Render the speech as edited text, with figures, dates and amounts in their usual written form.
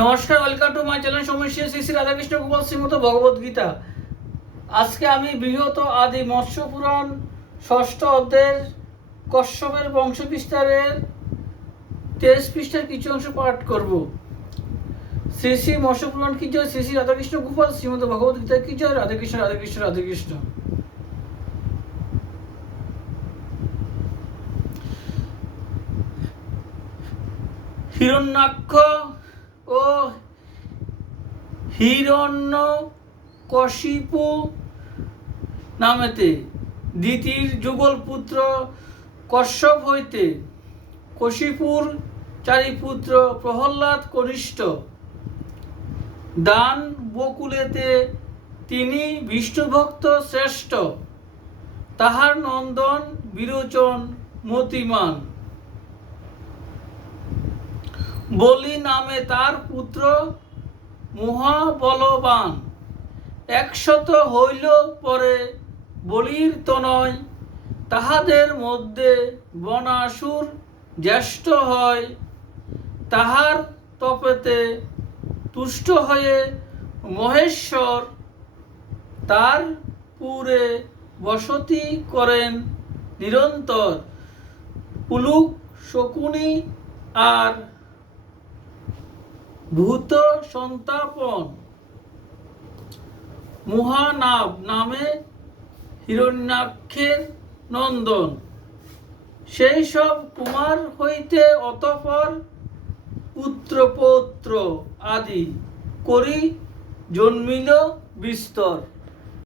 নমস্কার, welcome to my channel সমস্যা শ্রী শ্রী রাধাকৃষ্ণ গোপাল শ্রীমত ভগবত গীতা। আজকে আমি বৃহৎ আদি মৎস্য পুরাণ ষষ্ঠ অধ্যায়ের কশ্যপের বংশ বিস্তারের 23 পৃষ্ঠার কিছু অংশ পাঠ করব। শ্রী শ্রী মৎস্য পুরাণ কি জয়, শ্রী শ্রী রাধাকৃষ্ণ গোপাল শ্রীমত ভগবত গীতা কি জয়। রাধাকৃষ্ণ রাধাকৃষ্ণ রাধাকৃষ্ণ। হিরণ্যাক্ষ ও হিরণ্যকশিপু নামেতে দ্বিতীয় যুগল পুত্র কশ্যপ হইতে কশিপুর চারি পুত্র প্রহ্লাদ কনিষ্ঠ। দান বকুলেতে তিনি বিষ্ণুভক্ত শ্রেষ্ঠ, তাহার নন্দন বিরোচন মতিমান। বলি নামে তার পুত্র মহাবলবান, 100 হইল পরে বলির তনয়। তাহাদের মধ্যে বনাসুর জ্যেষ্ঠ হয়, তাহার তপেতে তুষ্ট হয়ে মহেশ্বর তার পুরে বসতি করেন নিরন্তর। পুলুক শকুনি আর ভূত সন্তাপন মহানাব নামে হিরণ্যাক্ষের নন্দন। সেই সব কুমার হইতে অতঃপর পুত্র পৌত্র আদি করি জন্মিল বিস্তর।